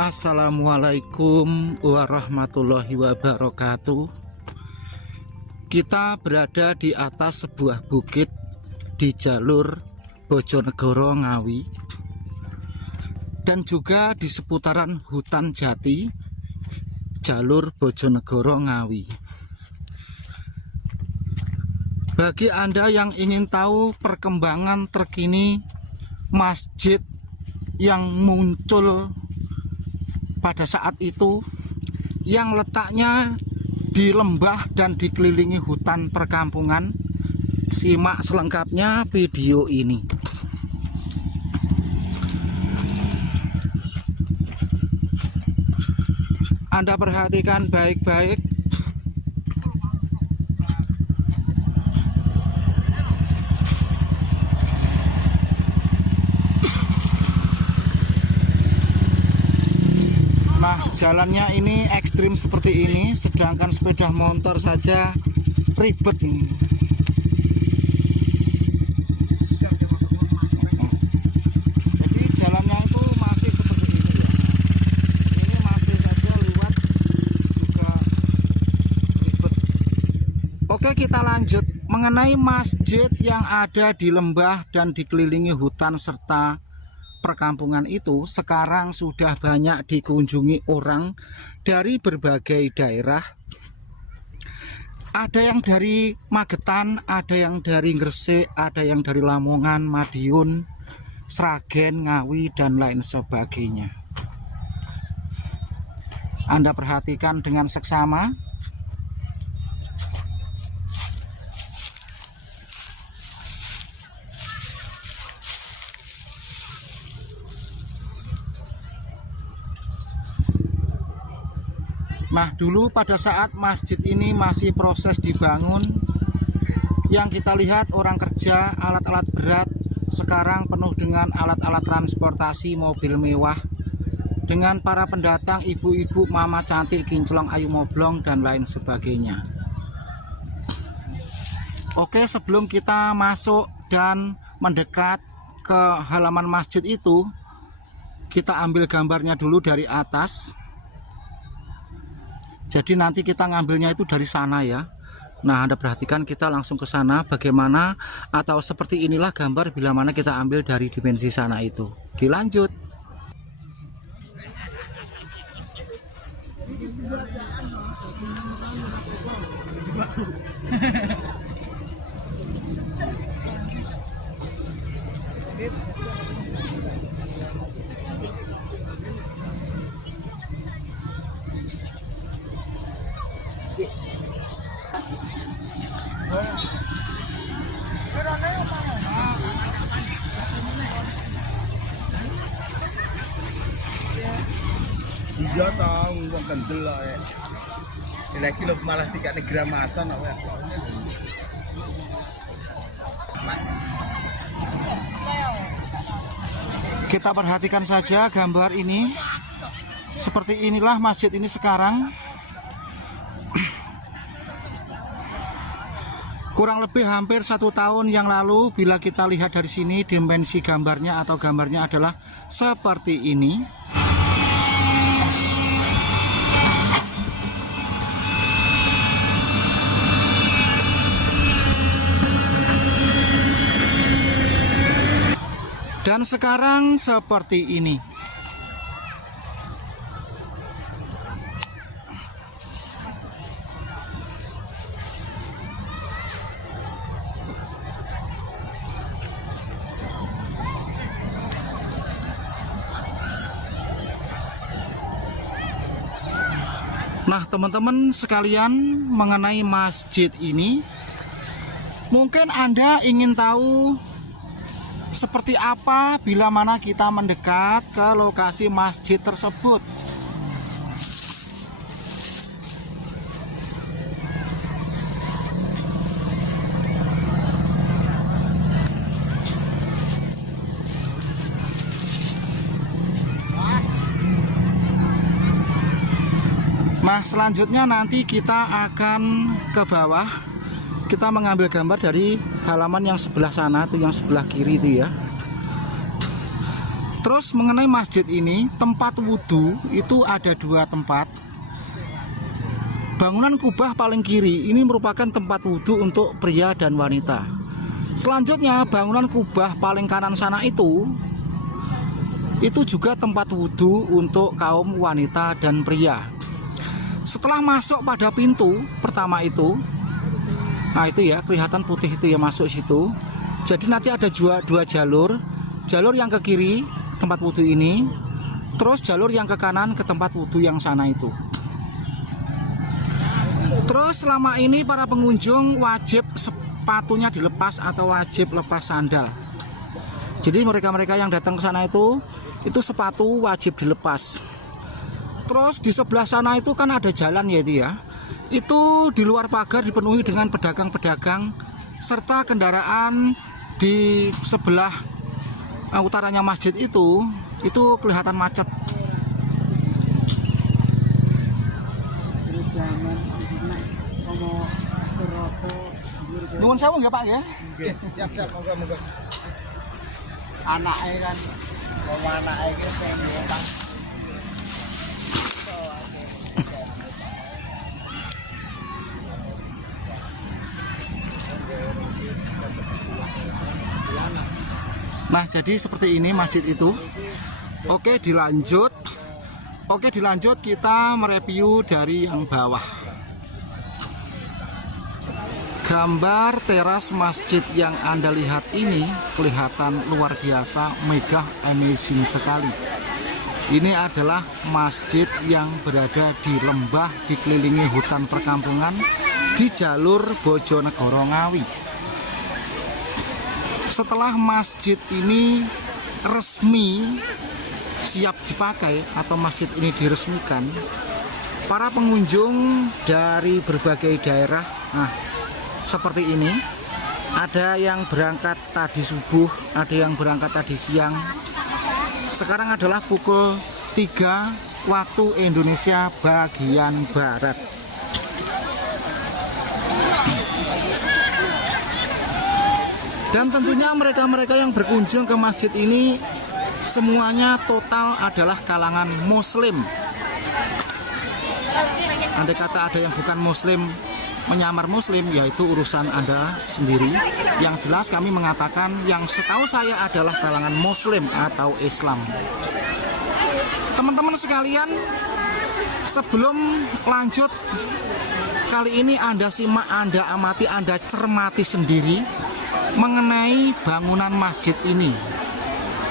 Assalamualaikum warahmatullahi wabarakatuh. Kita berada di atas sebuah bukit di jalur Bojonegoro Ngawi dan juga di seputaran hutan jati jalur Bojonegoro Ngawi. Bagi Anda yang ingin tahu perkembangan terkini masjid yang muncul pada saat itu, yang letaknya di lembah dan dikelilingi hutan perkampungan, simak selengkapnya video ini. Anda perhatikan baik-baik. Nah, jalannya ini ekstrim seperti ini, sedangkan sepeda motor saja ribet ini. Jadi jalannya itu masih seperti ini ya. Ini masih saja liwat juga ribet. Oke, kita lanjut mengenai masjid yang ada di lembah dan dikelilingi hutan serta perkampungan itu sekarang sudah banyak dikunjungi orang dari berbagai daerah. Ada yang dari Magetan, ada yang dari Gresik, ada yang dari Lamongan, Madiun, Sragen, Ngawi, dan lain sebagainya. Anda perhatikan dengan seksama. Nah, dulu pada saat masjid ini masih proses dibangun, yang kita lihat orang kerja, alat-alat berat, sekarang penuh dengan alat-alat transportasi, mobil mewah, dengan para pendatang, ibu-ibu, mama cantik, kinclong, ayu moblong, dan lain sebagainya. Oke, sebelum kita masuk dan mendekat ke halaman masjid itu, kita ambil gambarnya dulu dari atas. Jadi nanti kita ngambilnya itu dari sana ya. Nah, Anda perhatikan kita langsung ke sana bagaimana atau seperti inilah gambar bila mana kita ambil dari dimensi sana itu. Dilanjut. Iya toh, wong kendel kok. Lagi lo malah dikane gramasan kok. Kita perhatikan saja gambar ini. Seperti inilah masjid ini sekarang. Kurang lebih hampir 1 tahun yang lalu, bila kita lihat dari sini, dimensi gambarnya atau gambarnya adalah seperti ini. Dan sekarang seperti ini. Nah, teman-teman sekalian, mengenai masjid ini, mungkin Anda ingin tahu seperti apa bila mana kita mendekat ke lokasi masjid tersebut. Nah, selanjutnya nanti kita akan ke bawah. Kita mengambil gambar dari halaman yang sebelah sana, tuh yang sebelah kiri itu ya. Terus mengenai masjid ini, tempat wudhu itu ada 2 tempat. Bangunan kubah paling kiri ini merupakan tempat wudhu untuk pria dan wanita. Selanjutnya bangunan kubah paling kanan sana itu juga tempat wudhu untuk kaum wanita dan pria. Setelah masuk pada pintu pertama itu, nah itu ya kelihatan putih itu ya masuk situ. Jadi nanti ada 2 jalur. Jalur yang ke kiri tempat wudhu ini, terus jalur yang ke kanan ke tempat wudhu yang sana itu. Terus selama ini para pengunjung wajib sepatunya dilepas atau wajib lepas sandal. Jadi mereka-mereka yang datang ke sana itu sepatu wajib dilepas. Terus di sebelah sana itu kan ada jalan ya itu ya. Itu di luar pagar dipenuhi dengan pedagang-pedagang serta kendaraan. Di sebelah utaranya masjid itu kelihatan macet. Nuwun sewu nggih Pak ya? Nggih, siap-siap moga-moga. Anake kan anake iki pengen Bang. Nah, jadi seperti ini masjid itu. Oke, dilanjut kita mereview dari yang bawah. Gambar teras masjid yang Anda lihat ini kelihatan luar biasa, megah, amazing sekali. Ini adalah masjid yang berada di lembah, dikelilingi hutan perkampungan di jalur Bojonegoro Ngawi. Setelah masjid ini resmi siap dipakai atau masjid ini diresmikan, para pengunjung dari berbagai daerah, nah seperti ini, ada yang berangkat tadi subuh, ada yang berangkat tadi siang. Sekarang adalah pukul 3 waktu Indonesia bagian Barat. Dan tentunya mereka-mereka yang berkunjung ke masjid ini semuanya total adalah kalangan muslim. Andai kata ada yang bukan muslim menyamar muslim, yaitu urusan Anda sendiri. Yang jelas kami mengatakan yang setahu saya adalah kalangan muslim atau Islam. Teman-teman sekalian, sebelum lanjut, kali ini Anda simak, Anda amati, Anda cermati sendiri mengenai bangunan masjid ini.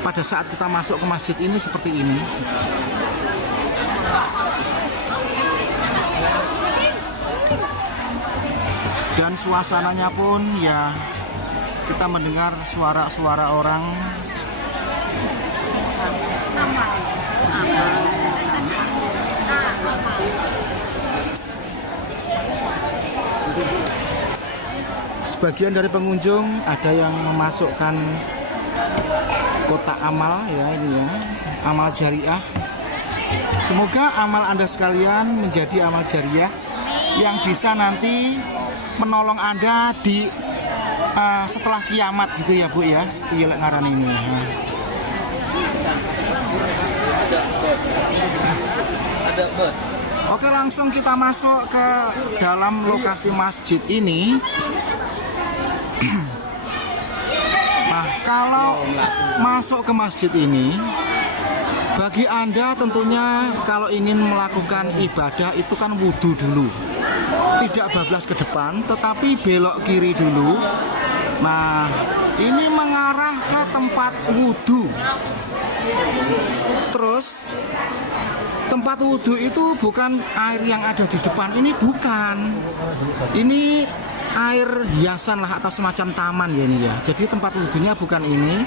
Pada saat kita masuk ke masjid ini seperti ini. Dan suasananya pun ya kita mendengar suara-suara orang. Sebagian dari pengunjung ada yang memasukkan kotak amal ya, ini ya, amal jariah. Semoga amal Anda sekalian menjadi amal jariah yang bisa nanti menolong Anda di setelah kiamat gitu ya Bu ya, itu ngaran ini ya. Oke, langsung kita masuk ke dalam lokasi masjid ini. Nah, kalau masuk ke masjid ini, bagi Anda tentunya kalau ingin melakukan ibadah itu kan wudhu dulu. Tidak bablas ke depan, tetapi belok kiri dulu. Nah, ini mengarah ke tempat wudhu. Terus tempat wudhu itu bukan air yang ada di depan, ini bukan. Ini air hiasan lah atau semacam taman ya ini ya. Jadi tempat wudhunya bukan ini,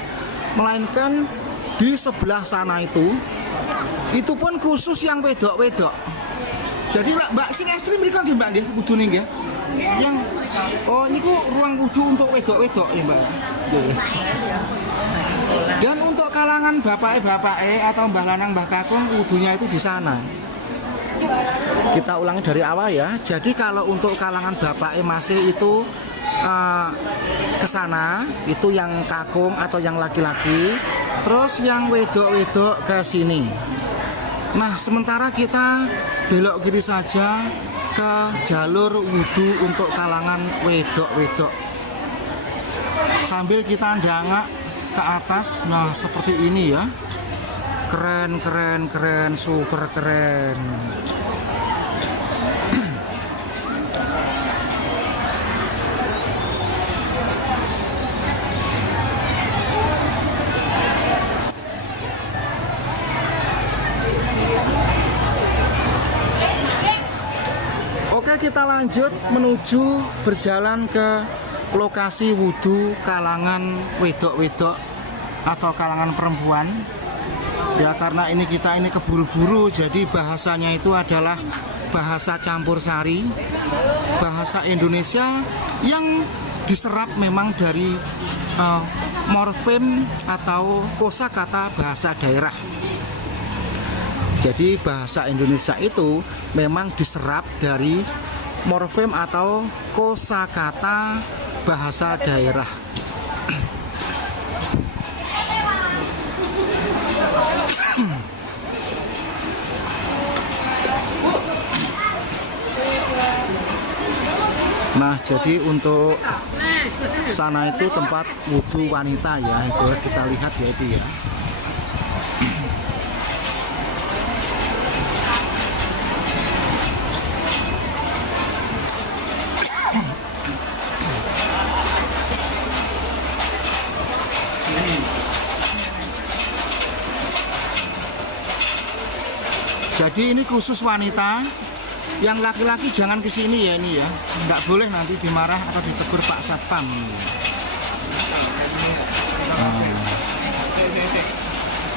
melainkan di sebelah sana itu pun khusus yang wedok-wedok. Jadi Mbak sing ekstrim mereka nggih Mbak nggih wudune nggih. Yang niku ruang wudhu untuk wedok-wedok ya Mbak. Dan untuk kalangan bapak-bapak atau Mbah Lanang Mbah Kakung wudhunya itu di sana. Kita ulangi dari awal ya. Jadi kalau untuk kalangan bapak masih itu ke sana, itu yang kakung atau yang laki-laki. Terus yang wedok-wedok ke sini. Nah, sementara kita belok kiri saja ke jalur wudhu untuk kalangan wedok-wedok. Sambil kita ndangak ke atas. Nah, seperti ini ya. Keren, keren, keren, super keren. Oke, kita lanjut menuju berjalan ke lokasi wudhu kalangan wedok-wedok atau kalangan perempuan. Ya, karena ini kita ini keburu-buru, jadi bahasanya itu adalah bahasa campur sari, bahasa Indonesia yang diserap memang dari morfem atau kosakata bahasa daerah. Jadi bahasa Indonesia itu memang diserap dari morfem atau kosakata bahasa daerah. Nah, jadi untuk sana itu tempat wudhu wanita ya, itu kita lihat ya itu ya. Jadi ini khusus wanita, yang laki-laki jangan ke sini ya ini ya, nggak boleh nanti dimarah atau ditegur Pak Satpam.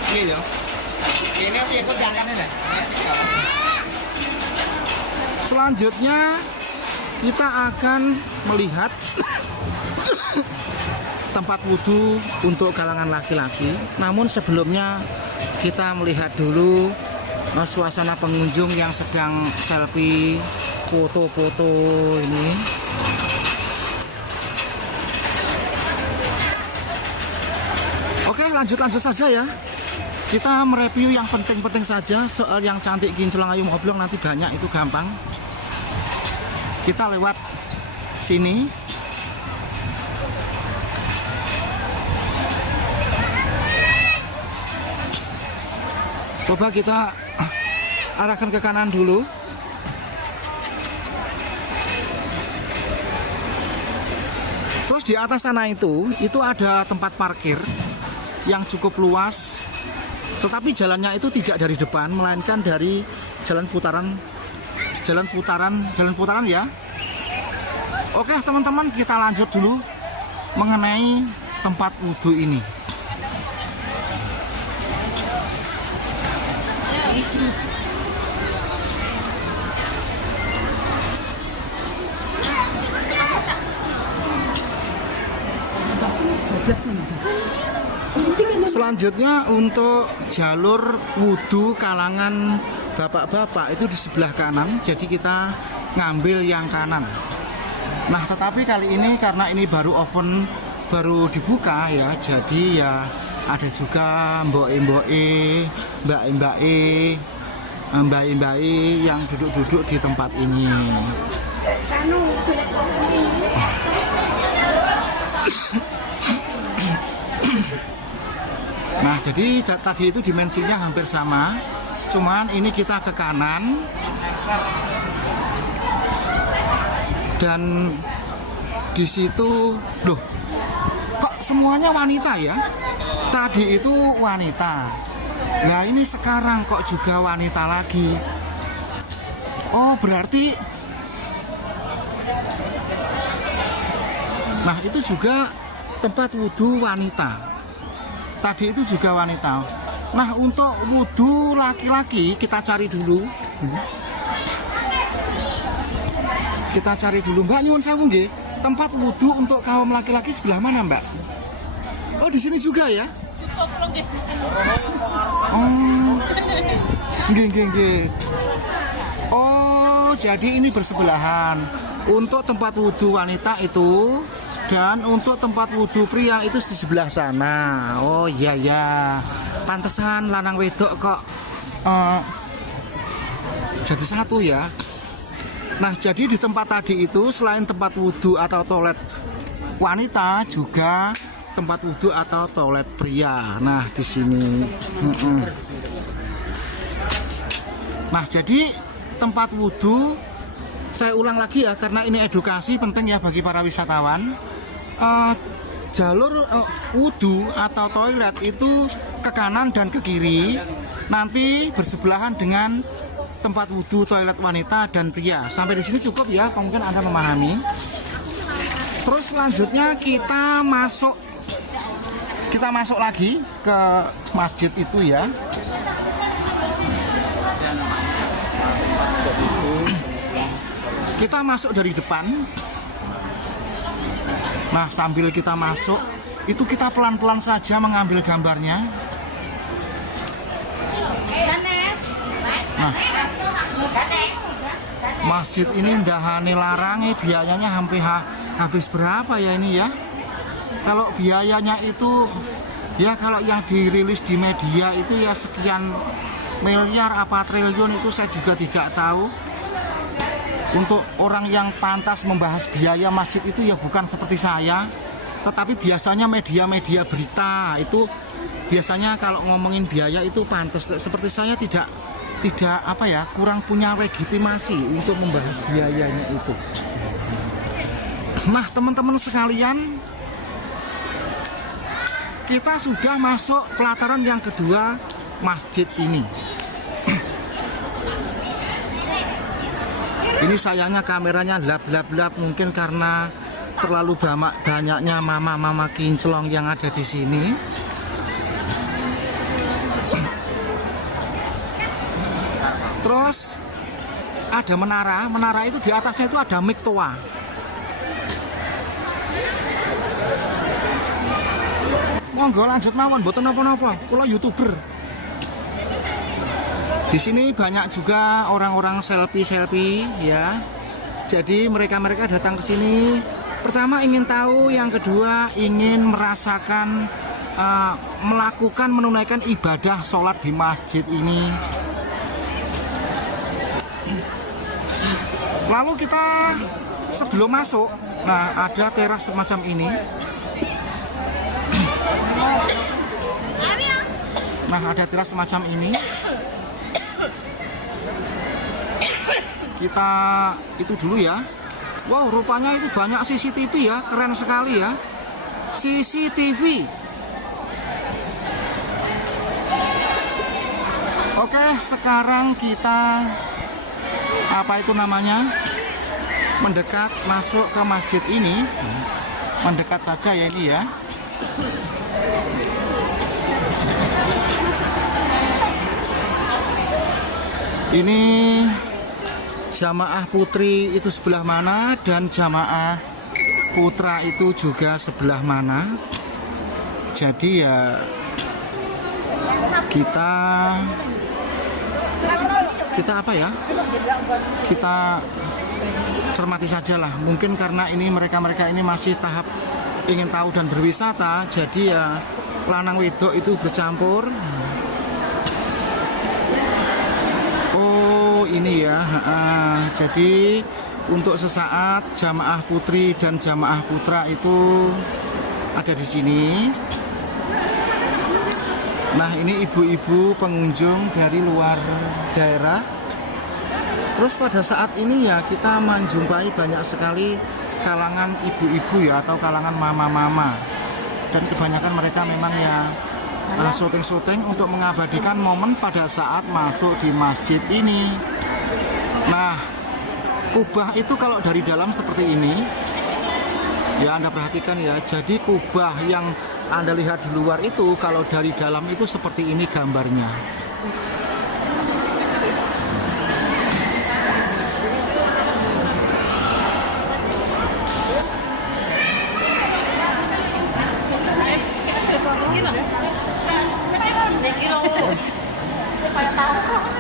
Ini loh. Ini ikut jangan ini. Selanjutnya kita akan melihat tempat wudhu untuk kalangan laki-laki. Namun sebelumnya kita melihat dulu suasana pengunjung yang sedang selfie, foto-foto ini. Oke, lanjut saja ya. Kita mereview yang penting-penting saja. Soal yang cantik kinclong ayu oblong nanti banyak, itu gampang. Kita lewat sini. Coba kita arahkan ke kanan dulu. Terus di atas sana itu ada tempat parkir yang cukup luas. Tetapi jalannya itu tidak dari depan, melainkan dari jalan putaran ya. Oke teman-teman, kita lanjut dulu mengenai tempat wudhu ini. Selanjutnya untuk jalur wudhu kalangan bapak-bapak itu di sebelah kanan, jadi kita ngambil yang kanan. Nah, tetapi kali ini karena ini baru open, baru dibuka ya, jadi ya ada juga mbok-mboke, mbak-mbake yang duduk-duduk di tempat ini. Nah, jadi tadi itu dimensinya hampir sama, cuman ini kita ke kanan dan di situ loh, kok semuanya wanita ya? Tadi itu wanita, nah ini sekarang kok juga wanita lagi. Oh, berarti nah itu juga tempat wudhu wanita. Tadi itu juga wanita. Nah, untuk wudhu laki-laki kita cari dulu. Kita cari dulu, Mbak, nyuwun sewu nggih. Tempat wudhu untuk kaum laki-laki sebelah mana, Mbak? Oh, di sini juga ya? Oh. Nggih. Oh, jadi ini bersebelahan. Untuk tempat wudhu wanita itu dan untuk tempat wudhu pria itu di sebelah sana. Oh iya ya, pantesan lanang wedok kok jadi satu ya. Nah, jadi di tempat tadi itu selain tempat wudhu atau toilet wanita juga tempat wudhu atau toilet pria. Nah, di sini. Nah, jadi tempat wudhu, saya ulang lagi ya karena ini edukasi penting ya bagi para wisatawan. Jalur wudhu atau toilet itu ke kanan dan ke kiri, nanti bersebelahan dengan tempat wudhu toilet wanita dan pria. Sampai di sini cukup ya, mungkin Anda memahami. Terus selanjutnya kita masuk lagi ke masjid itu ya. Kita masuk dari depan. Nah, sambil kita masuk itu kita pelan-pelan saja mengambil gambarnya. Nah, masjid ini ndahane larange biayanya hampir habis berapa ya ini ya? Kalau biayanya itu ya kalau yang dirilis di media itu ya sekian miliar apa triliun itu saya juga tidak tahu. Untuk orang yang pantas membahas biaya masjid itu ya bukan seperti saya, tetapi biasanya media-media berita itu biasanya kalau ngomongin biaya itu pantas. Seperti saya tidak apa ya, kurang punya legitimasi untuk membahas biayanya itu. Nah, teman-teman sekalian, kita sudah masuk pelataran yang kedua masjid ini. Ini sayangnya kameranya lap mungkin karena terlalu banyaknya mama-mama kinclong yang ada di sini. Terus ada menara itu di atasnya itu ada mic toa. Monggo lanjut mawon, mboten napa-napa. Kula YouTuber. Di sini banyak juga orang-orang selfie ya. Jadi mereka datang ke sini. Pertama ingin tahu, yang kedua ingin merasakan menunaikan ibadah sholat di masjid ini. Lalu kita sebelum masuk, nah ada teras semacam ini. Nah, ada teras semacam ini. Kita itu dulu ya. Wow, rupanya itu banyak CCTV ya, keren sekali ya. CCTV. Oke, sekarang kita apa itu namanya? Mendekat masuk ke masjid ini. Mendekat saja ya ini ya. Ini jamaah putri itu sebelah mana dan jamaah putra itu juga sebelah mana. Jadi ya kita apa ya, kita cermati saja lah. Mungkin karena ini mereka ini masih tahap ingin tahu dan berwisata, jadi ya lanang wedok itu bercampur. Ini ya, jadi untuk sesaat jamaah putri dan jamaah putra itu ada di sini. Nah, ini ibu-ibu pengunjung dari luar daerah. Terus pada saat ini ya kita menjumpai banyak sekali kalangan ibu-ibu ya, atau kalangan mama-mama. Dan kebanyakan mereka memang ya syuting-syuting untuk mengabadikan momen pada saat masuk di masjid ini. Nah, kubah itu kalau dari dalam seperti ini ya, Anda perhatikan ya. Jadi kubah yang Anda lihat di luar itu kalau dari dalam itu seperti ini gambarnya.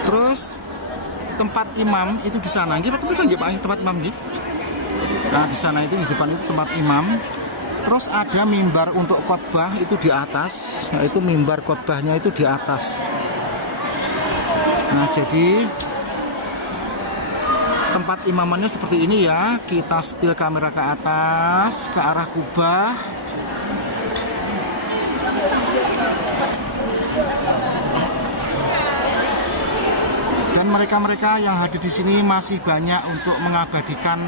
Terus tempat imam itu di sana. Kita tapi kan Pak tempat imam gitu. Nah di sana itu di depan itu tempat imam. Terus ada mimbar untuk khotbah itu di atas. Nah itu mimbar khotbahnya itu di atas. Nah jadi tempat imamannya seperti ini ya. Kita spill kamera ke atas ke arah kubah. Dan mereka-mereka yang hadir di sini masih banyak untuk mengabadikan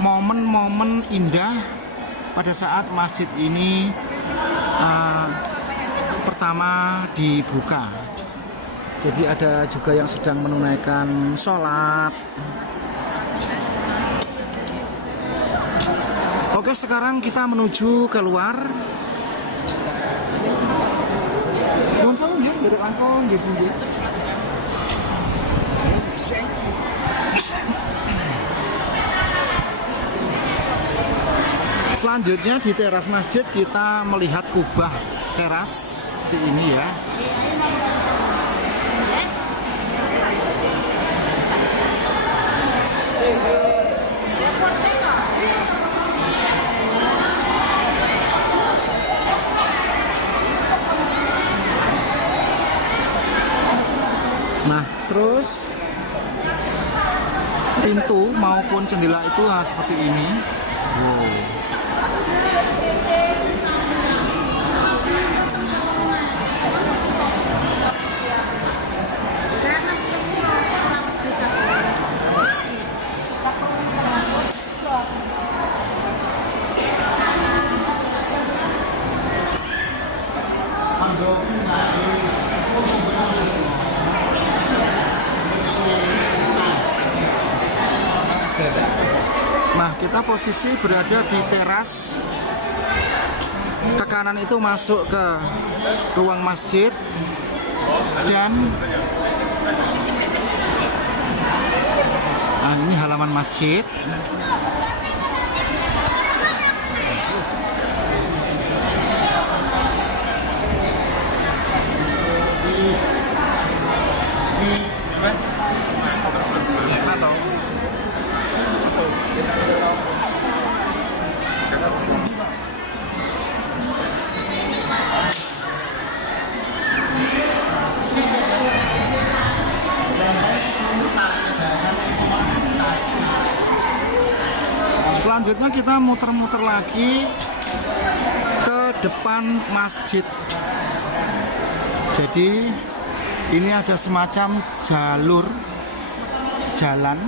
momen-momen indah pada saat masjid ini pertama dibuka. Jadi ada juga yang sedang menunaikan sholat. Oke, sekarang kita menuju keluar. Nuwun sewu nggih, nggih langkung nggih Bu nggih. Selanjutnya di teras masjid kita melihat kubah teras seperti ini ya. Nah, terus pintu maupun jendela itu seperti ini. Wow. Nah, kita posisi berada di teras. Ke kanan itu masuk ke ruang masjid dan ini halaman masjid. Selanjutnya kita muter-muter lagi ke depan masjid. Jadi ini ada semacam jalur jalan